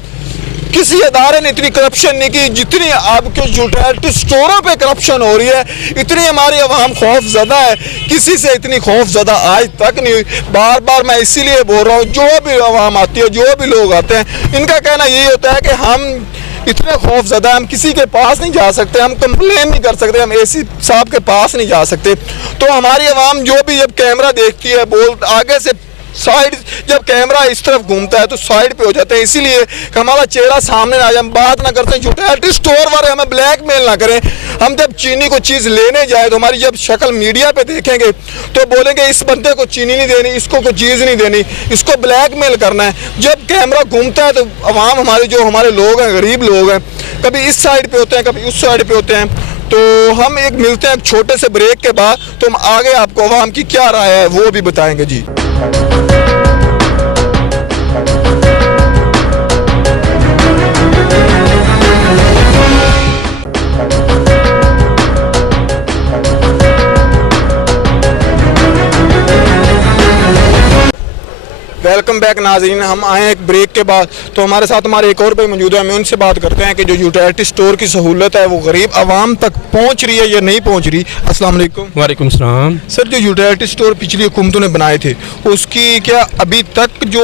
किसी अदारे ने इतनी करप्शन नहीं की जितनी आपके यूटिलिटी स्टोरों पे करप्शन हो रही है। इतनी हमारी आवाम खौफजदा है, किसी से इतनी खौफजदा आज तक नहीं हुई। बार बार मैं इसीलिए बोल रहा हूँ, जो भी आवाम आती है, जो भी लोग आते हैं, इनका कहना यही होता है कि हम इतने खौफजदा, हम किसी के पास नहीं जा सकते, हम कंप्लेन नहीं कर सकते, हम एसी साहब के पास नहीं जा सकते। तो हमारी आवाम जो भी जब कैमरा देखती है, आगे से साइड, जब कैमरा इस तरफ घूमता है तो साइड पे हो जाते हैं, इसीलिए कि हमारा चेहरा सामने आ जाए, हम बात ना करते हैं। यूटिलिटी स्टोर वाले हमें ब्लैकमेल ना करें। हम जब चीनी को चीज़ लेने जाए तो हमारी जब शक्ल मीडिया पे देखेंगे तो बोलेंगे इस बंदे को चीनी नहीं देनी, इसको कोई चीज़ नहीं देनी, इसको ब्लैकमेल करना है। जब कैमरा घूमता है तो आवाम हमारे जो हमारे लोग हैं, गरीब लोग हैं, कभी इस साइड पे होते हैं, कभी उस साइड पे होते हैं। तो हम एक मिलते हैं छोटे से ब्रेक के बाद, तो हम आगे आपको आवाम की क्या राय है वो भी बताएंगे जी। वेलकम बैक नाज़रीन, हम आए एक ब्रेक के बाद, तो हमारे साथ हमारे एक और भाई मौजूद है। हमें उनसे बात करते हैं कि जो यूटिलिटी स्टोर की सहूलत है वो गरीब आवाम तक पहुंच रही है या नहीं पहुंच रही। अस्सलाम वालेकुम। वालेकुम सलाम। सर, जो यूटिलिटी स्टोर पिछली हुकूमतों ने बनाए थे उसकी क्या अभी तक जो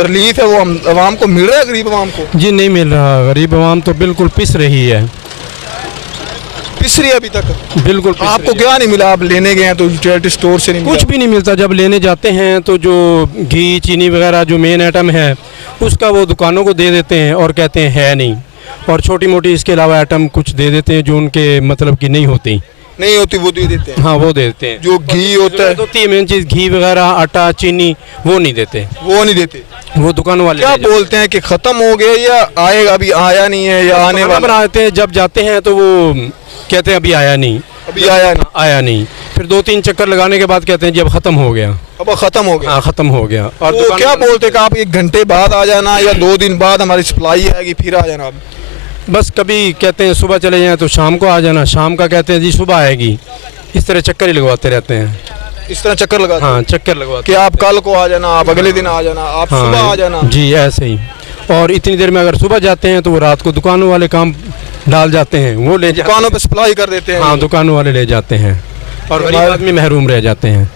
रिलीफ है वो आवाम को मिल रहा है, गरीब आवाम को? जी नहीं मिल रहा, गरीब आवाम तो बिल्कुल पिस रही है, पिस रही है अभी तक बिल्कुल। आपको क्या नहीं मिला? आप लेने गए हैं तो यूटिलिटी स्टोर से नहीं कुछ भी नहीं मिलता। जब लेने जाते हैं तो जो घी चीनी वगैरह जो मेन आइटम है उसका वो दुकानों को दे देते हैं और कहते हैं है नहीं, और छोटी मोटी इसके अलावा आइटम कुछ दे देते हैं जो उनके मतलब की नहीं होती वो दे देते हैं। हाँ वो दे देते हैं। जो घी होता है, होती है मेन चीज़, घी वगैरह, आटा, चीनी, वो नहीं देते, वो दुकान वाले क्या बोलते हैं कि ख़त्म हो गया या आएगा, अभी आया नहीं है या आने वाला? बनाते हैं, जब जाते हैं तो वो कहते हैं अभी आया नहीं, आया नहीं। फिर 2-3 चक्कर लगाने के बाद कहते हैं जी अब ख़त्म हो गया, अब ख़त्म हो गया। हाँ ख़त्म हो गया। और तो क्या बोलते हैं कि आप 1 घंटे बाद आ जाना या 2 दिन बाद हमारी सप्लाई आएगी फिर आ जाना? आप बस कभी कहते हैं सुबह चले जाएं तो शाम को आ जाना, शाम का कहते हैं जी सुबह आएगी। इस तरह चक्कर ही लगवाते रहते हैं। इस तरह चक्कर लगाते? हाँ चक्कर लगवाते कि आप कल को आ जाना, आप अगले दिन आ जाना, आप सुबह आ जाना। जी ऐसे ही। और इतनी देर में अगर सुबह जाते हैं तो वो रात को दुकानों वाले काम डाल जाते हैं, वो ले दुकानों पे सप्लाई कर देते हैं। हाँ दुकानों वाले ले जाते हैं और गरीब आदमी महरूम रह जाते हैं।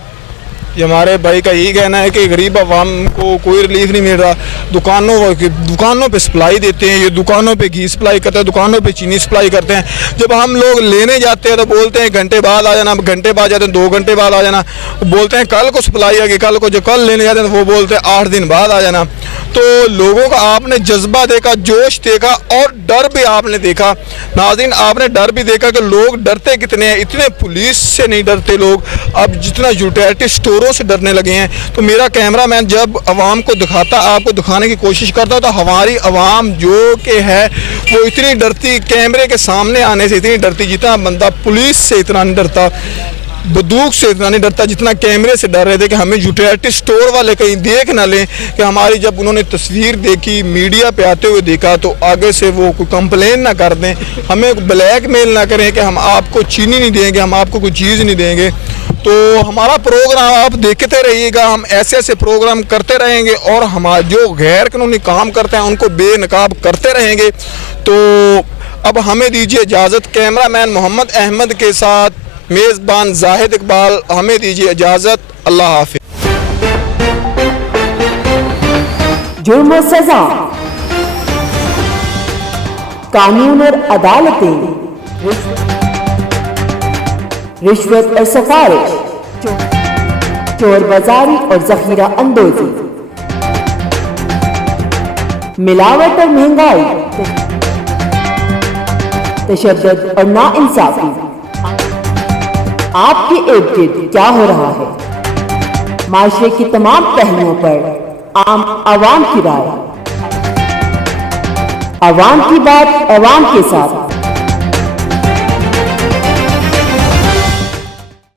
ये हमारे भाई का यही कहना है कि गरीब आवाम को कोई रिलीफ नहीं मिल रहा। दुकानों पे सप्लाई देते हैं, ये दुकानों पे घी सप्लाई करते हैं, दुकानों पे चीनी सप्लाई करते हैं। जब हम लोग लेने जाते हैं तो बोलते हैं 1 घंटे बाद आ जाना, घंटे बाद जाते हैं 2 घंटे बाद आ जाना, बोलते हैं कल को सप्लाई आएगी, कल को। जो कल लेने जाते हैं वो बोलते हैं 8 दिन बाद आ जाना। तो लोगों का आपने जज्बा देखा, जोश देखा और डर भी आपने देखा। नाज़रीन, आपने डर भी देखा कि लोग डरते कितने हैं। इतने पुलिस से नहीं डरते लोग, अब जितना यूटिलिटी स्टोरों से डरने लगे हैं। तो मेरा कैमरामैन जब आवाम को दिखाता, आपको दिखाने की कोशिश करता, तो हमारी आवाम जो कि है वो इतनी डरती, कैमरे के सामने आने से इतनी डरती, जितना बंदा पुलिस से इतना नहीं डरता। बंदूक से इतना नहीं डरता जितना कैमरे से डर रहे थे कि हमें यूटिलिटी स्टोर वाले कहीं देख ना लें, कि हमारी जब उन्होंने तस्वीर देखी, मीडिया पे आते हुए देखा, तो आगे से वो कोई कंप्लेन ना कर दें, हमें ब्लैकमेल ना करें कि हम आपको चीनी नहीं देंगे, हम आपको कोई चीज़ नहीं देंगे। तो हमारा प्रोग्राम आप देखते रहिएगा, हम ऐसे ऐसे प्रोग्राम करते रहेंगे और हमारे जो गैर कानूनी काम करते हैं उनको बेनकाब करते रहेंगे। तो अब हमें दीजिए इजाज़त, कैमरामैन मोहम्मद अहमद के साथ मेज़बान जाहिद इकबाल, हमें दीजिए इजाज़त। अल्लाह हाफिज़। जुर्म और सजा, कानून और अदालतें, रिश्वत और सिफारिश, चोर बाजारी और जखीरा अंदोजी, मिलावट और महंगाई, तशद्दुद और नाइंसाफी, आपके इर्द गिर्द क्या हो रहा है? माशरे की तमाम पहलुओं पर आम आवाम की राय, आवाम की बात आवाम के साथ।